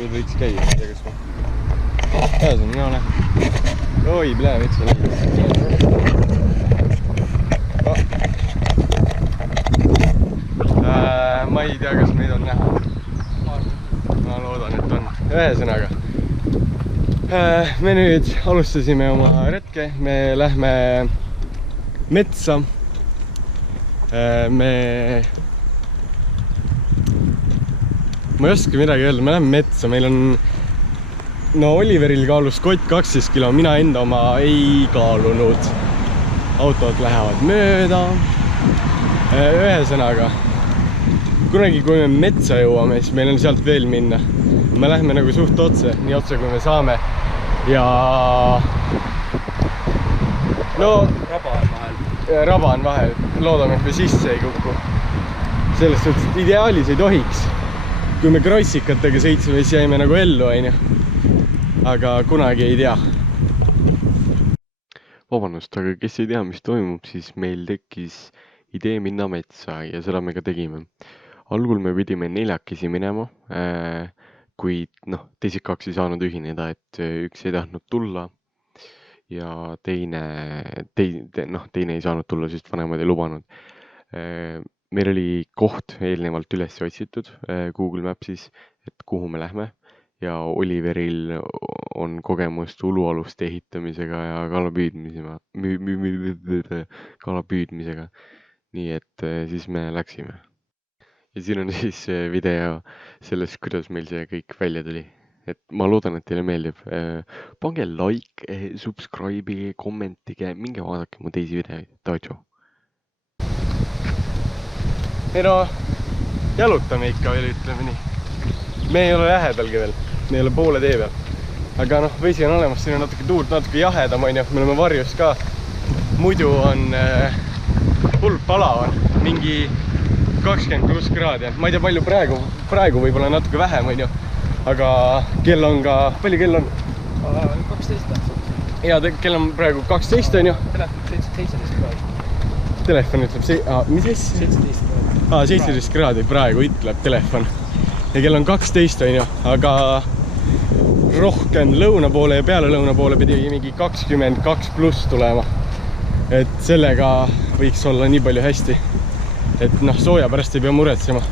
nüüd võiks käia, ma ei tea, kas ma... Pääsen, mina lähen. Oi, plee, võiks ma lähen. Ma ei tea, kas meid on näha. Ma loodan, et on. Ühesõnaga. Me nüüd alustasime oma retke. Me lähme metsa. Ma ei oska midagi öelda, me läheme metsa, meil on... No Oliveril kaalus kott 12 kilo, mina enda oma ei kaalunud. Autod lähevad mööda. Ühesõnaga, kunagi kui me metsa jõuame, siis meil on sealt veel minna. Me lähme nagu suht otse, nii otse kui me saame. Ja... No... Raba on vahel. Loodame, et me sisse ei kuku. Sellest suhtes, et ideaalis ei tohiks. Kui me krossikatega sõitsime, siis jäime nagu ellu, ainu. Aga kunagi ei tea. Vabandust, aga kes ei tea, mis toimub, siis meil tekkis idee minna metsa ja seda me ka tegime. Algul me pidime 4 minema, kuid teised 2 ei saanud ühineda, et üks ei tahtnud tulla ja teine ei saanud tulla, sest vanemad ei lubanud. Meil oli koht eelnevalt üles otsitud Google Mapsis, et kuhu me lähme ja Oliveril on kogemust ulualuste ehitamisega ja kalapüüdmisega. Nii et siis me läksime. Ja siin on siis video sellest, kuidas meil see kõik välja tuli. Et ma loodan, et teile meeldib. Pange like, subscribe, kommentige, minge vaadake mu teisi videoid. Tšau. Ei no, jalutame ikka veel, ütleme nii. Me ei ole lähedalgi veel, me ei ole poole tee peal. Aga vesi on olemas, siin on natuke tuult, natuke jahedam, on ju. Me oleme varjus ka. Muidu on hull palav on, mingi 20+ kraadi. Ma ei tea palju praegu võib-olla natuke vähem, on ju. Aga kell on ka, palju kell on? 12. Ja kell on praegu 12, on ju. Telefon ütleb, mis asja? 17 kraadi praegu ütleb telefon. Ja kell on 12, on ju, aga rohkem lõuna poole ja peale lõuna poole pidi mingi 22+ tulema. Et sellega võiks olla nii palju hästi. Et sooja pärast ei pea muretsema.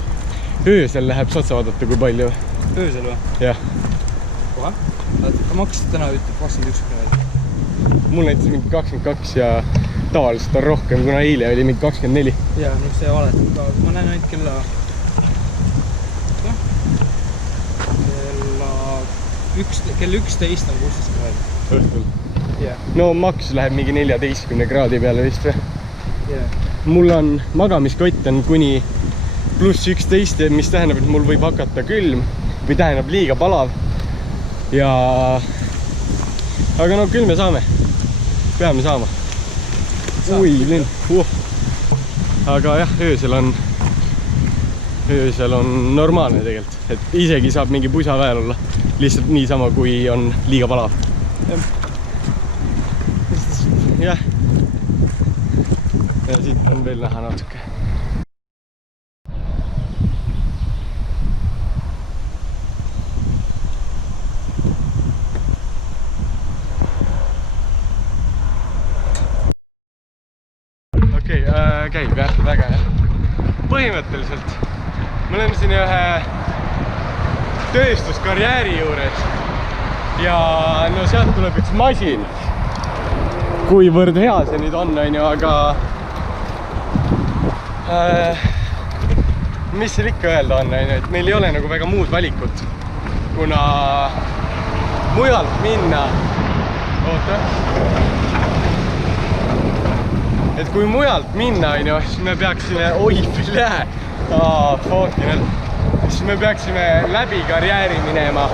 Öösel läheb satsa vaadata, kui palju. Öösel või? Jah. Kohe? Maks täna ütleb 21 kraadi. Mul näitas mingi 22 ja tavaliselt on rohkem, kuna eile oli mingi 24. Jaa, see valetab ka. Ma näen ainult kella 11 on 16 kraadi. Õhtul. Jah. No maks läheb mingi 14 kraadi peale vist või? Jah. Mul on magamiskott on kuni +11, mis tähendab, et mul võib hakata külm või tähendab liiga palav. Ja... Aga küll me saame. Peame saama. Ui, linn. Aga jah, öösel on normaalne tegelikult. Et isegi saab mingi pusa väel olla. Lihtsalt niisama, kui on liiga palav. Jah. Ja siit on veel näha natuke. Okei, käib jah, väga jah. Põhimõtteliselt me oleme siin ühe tööstuskarjääri juures ja sealt tuleb üks masin. Kuivõrd hea see nüüd on ju, aga mis seal ikka öelda on, et meil ei ole nagu väga muud valikut, kuna mujalt minna et kui mujalt minna, siis me peaksime siis me peaksime läbi karjääri minema,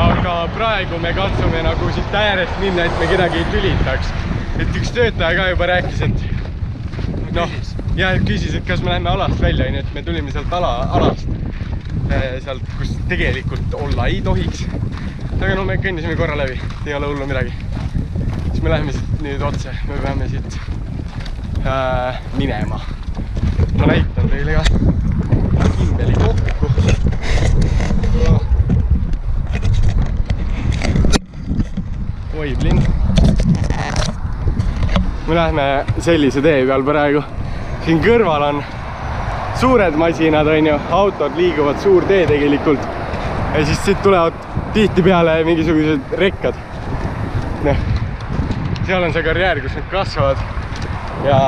aga praegu me katsume nagu siit äärest minna, et me kedagi ei tülitaks. Et üks töötaja ka juba rääkis, et küsis, et kas me läheme alast välja, et me tulime sealt alast, sealt, kus tegelikult olla ei tohiks. Aga me kõnnisime korra läbi, ei ole hullu midagi. Siis me läheme siit nüüd otse, me peame siit minema. Ma näitan teile ka kimbeli kokku. oi blind. Me lähme sellise tee peal praegu. Siin kõrval on suured masinad, on ju, autod liiguvad suur tee tegelikult. Ja siis siit tulevad tihti peale mingisugused rekkad. Seal on see karjäär, kus nad kasvavad. Ja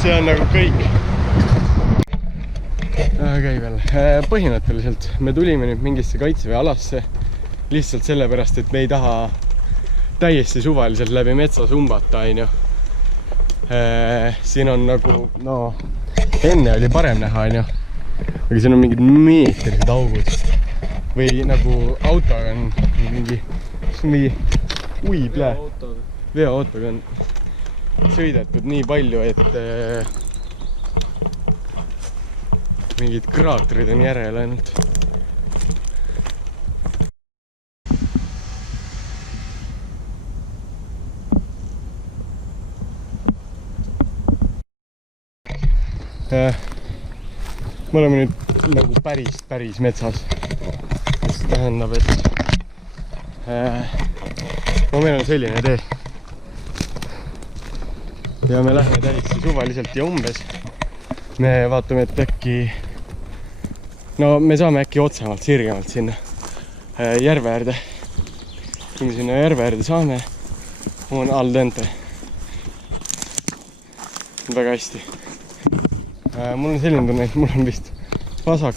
see on nagu kõik. Okei veel. Põhimõtteliselt me tulime nüüd mingisse kaitseväe alasse lihtsalt sellepärast, et me ei taha täiesti suvaliselt läbi metsa sumbata, on ju. Siin on nagu, no, enne oli parem näha, on ju. Aga siin on mingid meetrised augud. Või nagu autoga on mingi veoautoga on sõidetud nii palju, et mingid kraatrid on järele ainult. Me oleme nüüd nagu päris metsas. See tähendab, et meil on selline tee. Ja me lähme täiesti suvaliselt ja umbes. Me vaatame, et äkki... No me saame äkki otsemalt, sirgemalt sinna järve äärde. Kui me sinna järve äärde saame, on al dente. Väga hästi. Mul on selline tunne, et mul on vist vasak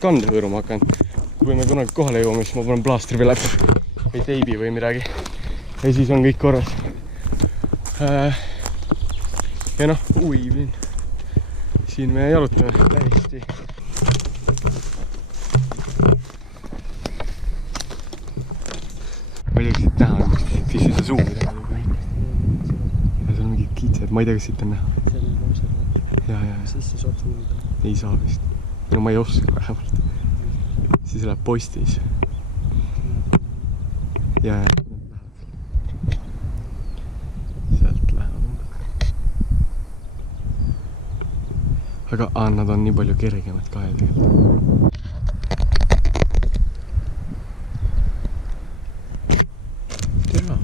kande hõõruma hakanud. Kui me kunagi kohale jõuame, siis ma panen plaastri peale või teibi või midagi. Ja siis on kõik korras. Ja noh, siin me jalutame täiesti. Ma ei tea, kas siit näha, siis see suumi teha. Ja seal on mingid kitsed, ma ei tea, kas siit on näha. Ja. Sisse saab suulida. Ei saa vist. No ma ei oska vähemalt. Siis läheb postis. Ja. Sealt lähevad. Aga nad on nii palju kergemad ka tegelikult. Tere!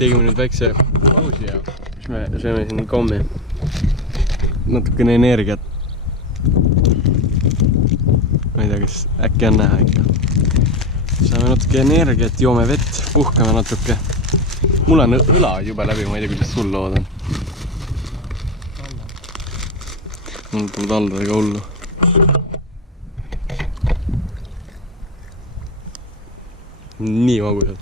Tegime nüüd väikse pausi ja siis me sööme siin kommi. Natukene energiat. Ma ei tea, kas äkki on näha ikka. Saame natuke energiat, joome vett, puhkame natuke. Mul on õlad juba läbi, ma ei tea, kuidas sul lood on. Mul tuleb taldadega hullu. Nii magusad.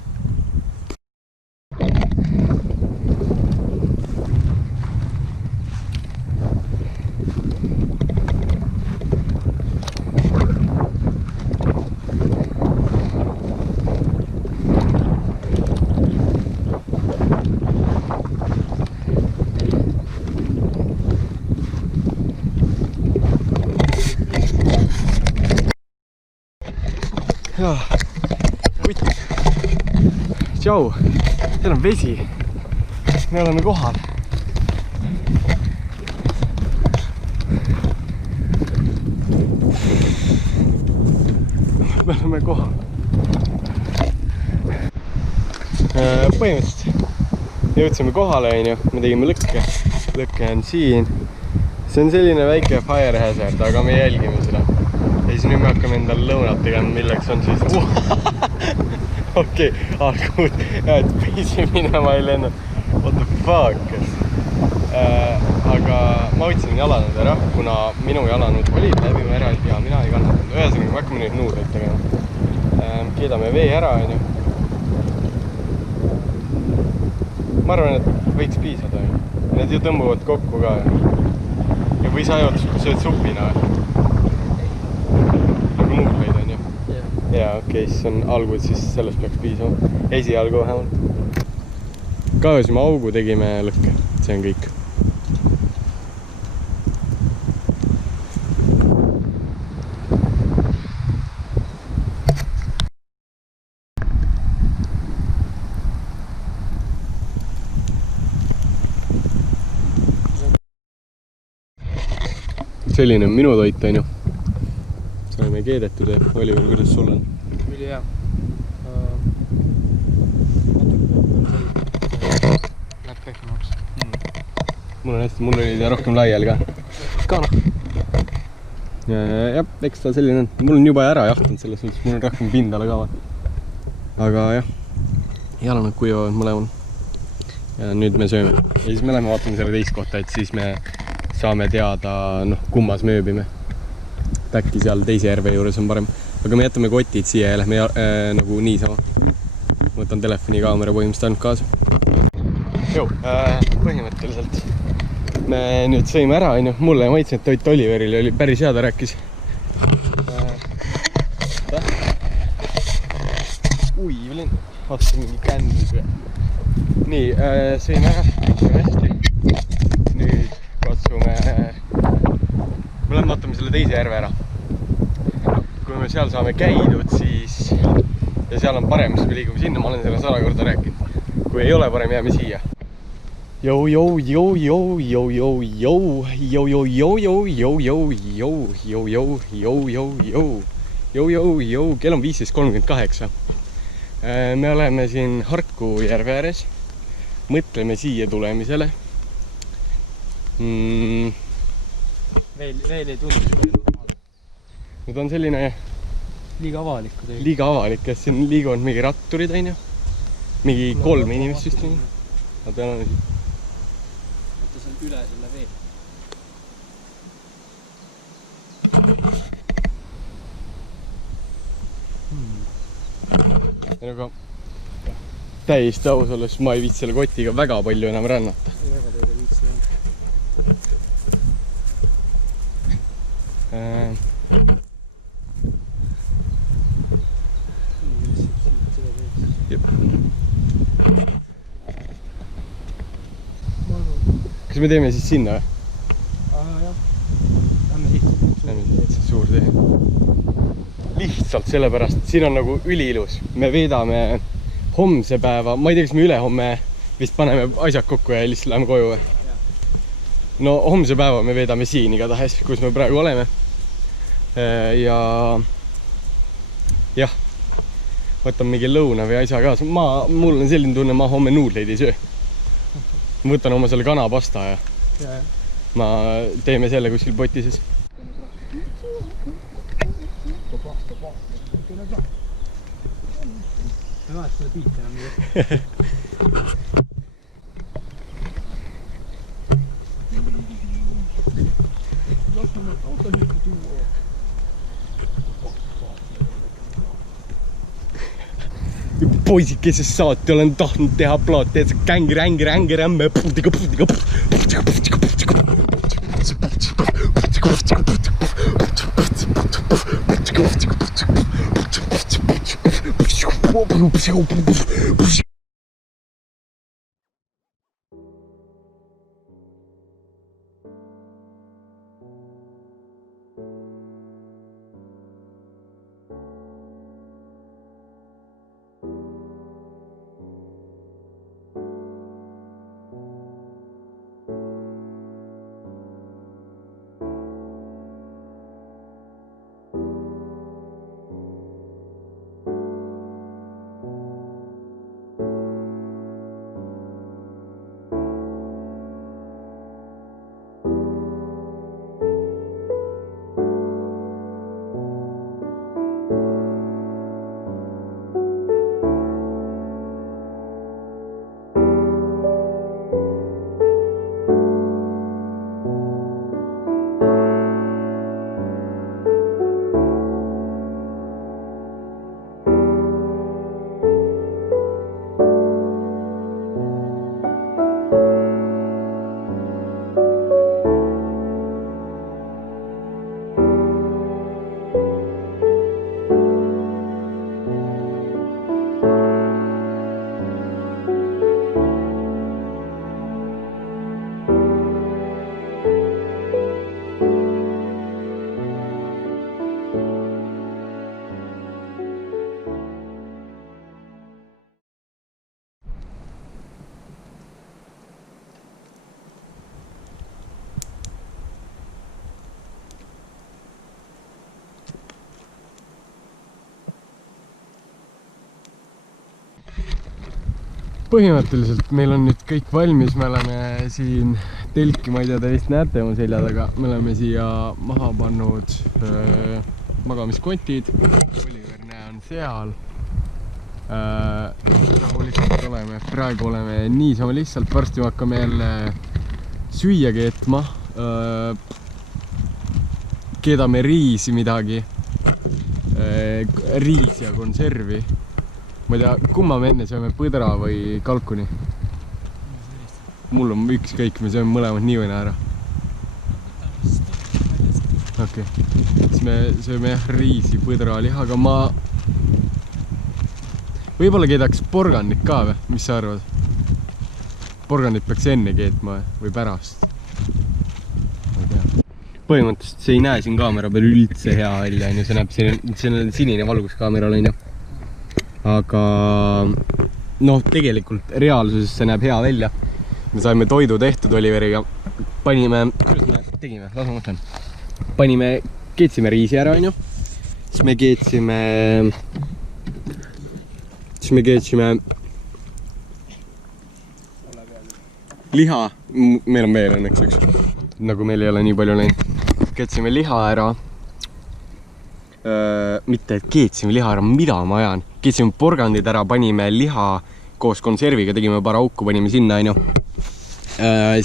Kutt. Tšau. Seal on vesi. Me oleme kohal. Me oleme kohal. Põhimõtteliselt jõudsime kohale, me tegime lõkke. Lõkke on siin. See on selline väike fire hazard, aga me jälgime seda. Ja siis nüüd me hakkame endal lõunat tegema, milleks on siis... Okei, algud, et piisi minema ei lennanud. What the fuck? Aga ma võtsin jalanõud ära, kuna minu jalanõud olid läbi ära ja mina ei kannatanud. Ühesõnaga, me hakkame nüüd nuudreid tegema. Keedame vee ära, on ju. Ma arvan, et võiks piisada. Need ju tõmbuvad kokku ka. Ja või sa ajad, sööd supina. Nuudleid on ju? Jaa, okei, siis on algud, siis sellest peaks piisama. Esialgu vähemalt. Kaevasime augu, tegime lõkke. See on kõik. selline on minu toit, on ju. Saime keedetud ja Oliver, kuidas sul on? Ülihea. Läheb pehmemaks. Mul on hästi, mul oli ta rohkem laiali ka. Ka noh. Jah, eks ta selline on. Mul on juba ära jahtunud selles mõttes, mul on rohkem pindala ka. Aga jah, jalanud kuivavad mõlemal. Ja nüüd me sööme. Ja siis me läheme vaatame selle teist kohta, et siis me saame teada, kummas me ööbime. Äkki seal teise järve juures on parem. Aga me jätame kotid siia ja lähme nagu niisama. Võtan telefoni kaamera põhimõtteliselt ainult kaasa. Põhimõtteliselt me nüüd sõime ära, on ju. Mulle maitsnud toit Oliveril oli päris hea, ta rääkis. Vaata mingi kändus või. Nii, sõime ära, hästi. Nüüd katsume. Me lähme vaatame selle teise järve ära. Kui me seal saame käidud, siis ja seal on parem, siis me liigume sinna, ma olen selle 100 korda rääkinud. Kui ei ole parem, jääme siia. Kell on 15:38. Me oleme siin Harku järve ääres. Mõtleme siia tulemisele. Veel ei tundu. Nüüd on selline Liiga avalik. Liiga avalik, et siin liiguvad mingi ratturid, on ju. Mingi 3 inimest vist. Vaata seal üle selle vee. Aga täiesti aus olles ma ei viitsi selle kotiga väga palju enam rännata. Väga palju viitsi Kas me teeme siis sinna või? Jah. Lähme siit. Lähme siit, suur tee. Lihtsalt sellepärast, siin on nagu üliilus. Me veedame homse päeva, ma ei tea, kas me ülehomme vist paneme asjad kokku ja lihtsalt läheme koju või? No homse päeva me veedame siin igatahes, kus me praegu oleme. Ja jah, võtan mingi lõuna või asja kaasa. Mul on selline tunne, ma homme nuudleid ei söö. Ma võtan oma selle kanapasta ja ma teeme selle kuskil potises. Ma vaat seda piita enam nii. Poisikesest saati olen tahtnud teha plaati, et see rängrämme puudiga. põhimõtteliselt meil on nüüd kõik valmis, me oleme siin telki, ma ei tea, te vist näete mu selja taga, me oleme siia maha pannud magamiskotid, Oliver on seal. Rahulikult oleme, praegu oleme niisama lihtsalt, varsti me hakkame jälle süüa keetma, keedame riisi midagi, riisi ja konservi. Ma ei tea, kumma me enne sööme, põdra või kalkuni? Mul on ükskõik, me sööme mõlemad nii või naa ära. Okei, siis me sööme jah riisi, põdra, lihaga. Ma võib-olla keedaks porgandit ka või? Mis sa arvad? Porgandit peaks enne keetma või pärast? Ma ei tea. Põhimõtteliselt see ei näe siin kaamera peal üldse hea välja, see näeb sinine valguskaamera on. Aga noh, tegelikult reaalsuses see näeb hea välja. Me saime toidu tehtud Oliveriga. Panime, kuidas me tegime? Las ma mõtlen. Keetsime riisi ära, siis me keetsime liha. Meil on veel õnneks üks. Nagu meil ei ole nii palju läinud. Keetsime liha ära. Mitte, et keetsime liha ära, mida ma ajan. Keetsime porgandid ära, panime liha koos konserviga, tegime paar auku, panime sinna,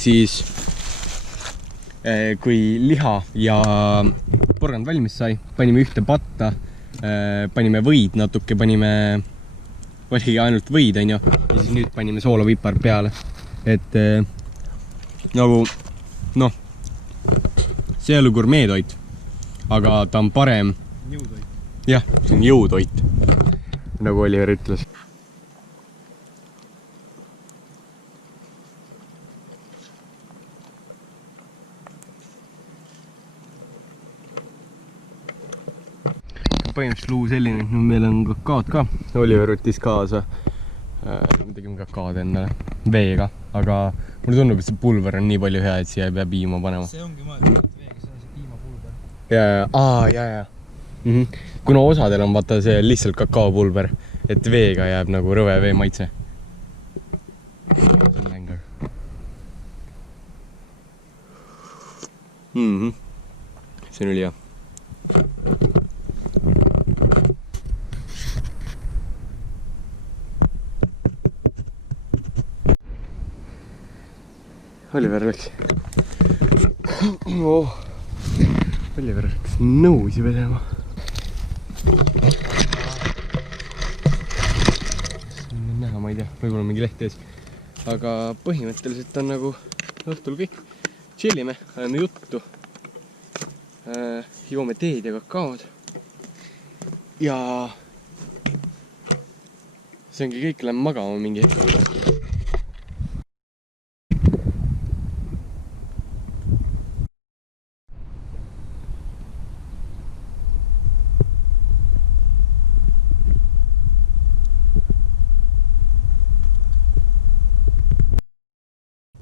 siis kui liha ja porgand valmis sai, panime ühte patta, panime võid natuke, oligi ainult võid, ja siis nüüd panime soolavipar peale. Et nagu, noh, see ei ole gurmeetoit, aga ta on parem. Jõutoit. Jah, see on jõutoit, nagu Oliver ütles. Põhimõtteliselt luu selline, et meil on kakaod ka. Oliver võttis kaasa. Me tegime kakaod endale veega, aga mulle tundub, et see pulver on nii palju hea, et siia ei pea piima panema. See ongi mõeldud, et veega see on see piimapulver. Ja. Kuna osadel on vaata see lihtsalt kakaopulver, et veega jääb nagu rõve vee maitse. See on mänger. See on üli hea. Oliver läks. Oliver läks nõusi vedema. Näha, ma ei tea, võib-olla mingi leht ees. Aga põhimõtteliselt on nagu õhtul kõik. Chillime, ajame juttu. Joome teed ja kakaod. Ja see ongi kõik, lähen magama mingi hetk.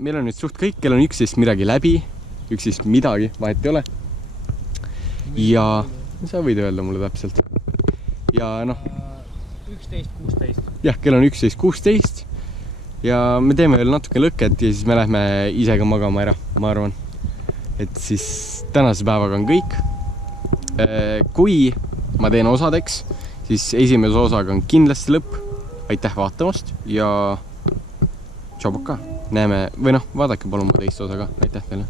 Meil on nüüd suht kõik, kell on 11 midagi läbi, 11 midagi, vahet ei ole. Ja sa võid öelda mulle täpselt. Ja noh. 11.16. Jah, kell on 11.16. Ja me teeme veel natuke lõket ja siis me lähme ise ka magama ära, ma arvan. Et siis tänase päevaga on kõik. Kui ma teen osadeks, siis esimese osaga on kindlasti lõpp. Aitäh vaatamast ja tšau, näeme, või noh, vaadake palun mu teist osa ka. Aitäh teile.